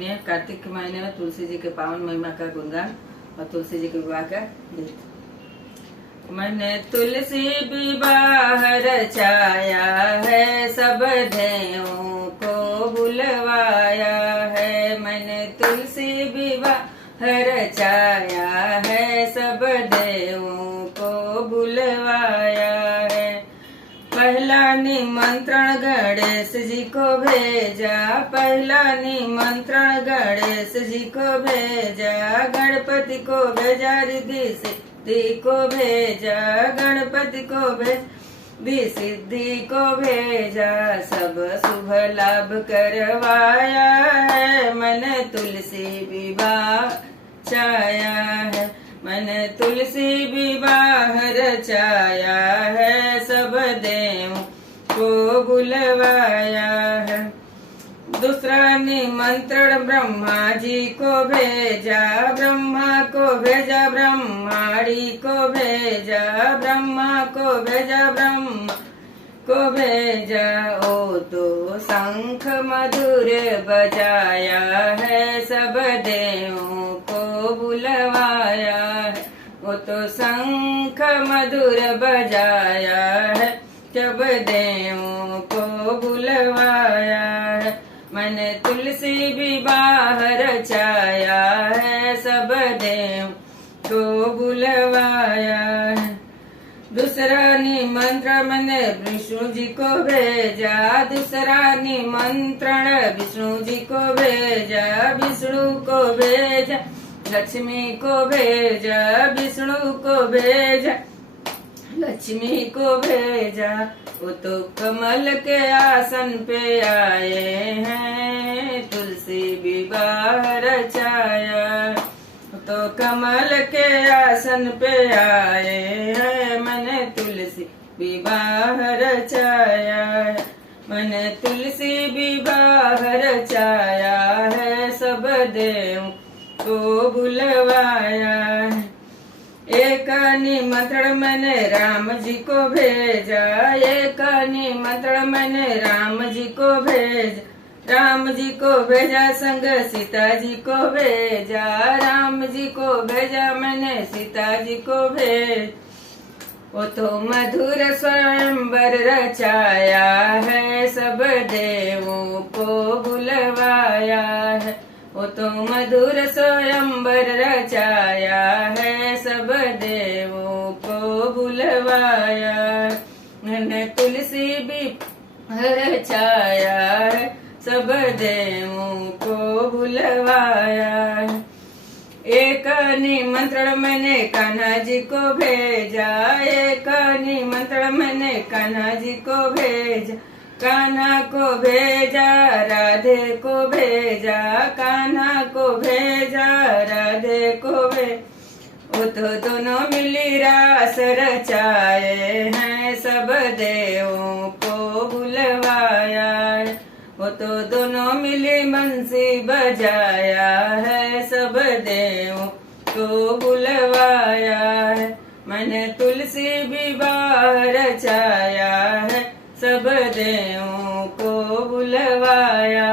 सुनिए कार्तिक के महीने में तुलसी जी के पावन महिमा का गुणगान और तुलसी जी के विवाह का गीत। मैंने तुलसी विवाह रचाया है, सब देवों को बुलवाया है। मैंने तुलसी विवाह रचाया है, सब देवों को बुलवाया है। पहला निमंत्रण गणेश जी को भेजा, पहला निमंत्रण गणेश जी को भेजा। गणपति को भेजा, रिद्धि सिद्धि को भेजा। गणपति को भेजा, सिद्धि को भेजा। सब शुभ लाभ करवाया है, मैंने तुलसी विवाह रचाया है। मैंने तुलसी विवाह रचाया है, सब देव को बुलवाया है। दूसरा निमंत्रण ब्रह्मा जी को भेजा, ब्रह्मा को भेजा। ब्रह्माड़ी को भेजा, ब्रह्मा को भेजा। ब्रह्मा को भेजा। ओ तो शंख मधुर बजाया है, सब देवों को बुलवाया है। वो तो शंख मधुर बजाया है, सब देवों को बुलवाया है। मैंने तुलसी विवाह रचाया है, सब देव को बुलवाया है। दूसरा निमंत्रण मैंने विष्णु जी को भेजा, दूसरा निमंत्रण विष्णु जी को भेजा। विष्णु को भेजा, लक्ष्मी को भेजा। विष्णु को भेजा, लक्ष्मी को भेजा। वो तो कमल के आसन पे आए हैं, तुलसी विवाह रचाया। तो कमल के आसन पे आए हैं, मैंने तुलसी विवाह रचाया है। मैंने तुलसी विवाह रचाया है, सब देव को बुलवाया है। एक निमंत्रण मैंने राम जी को भेजा, एक निमंत्रण मैंने राम जी को भेजा। राम जी को भेजा, संग सीता जी को भेजा। राम जी को भेजा, मैंने सीता जी को भेज। वो तो मधुर स्वयंवर रचाया है, सब देवों को बुलवाया है। वो तो मधुर स्वयंवर रचाया है, सब देवों को बुलवाया। मैंने तुलसी भी रचाया है, सब देवों को बुलवाया है। एक निमंत्रण मैंने कान्हा जी को भेजा, एक निमंत्रण मैंने कान्हा जी को भेजा। कान्हा को भेजा, राधे को भेजा। कान्हा को भेजा, राधे को भेजा। वो तो दोनों मिली रास रचाए हैं, सब देवों को बुलवाया है। वो तो दोनों मिली बंसी बजाया है, सब देवों को बुलवाया है। मैंने तुलसी विवाह रचाया है, सब देवों को बुलवाया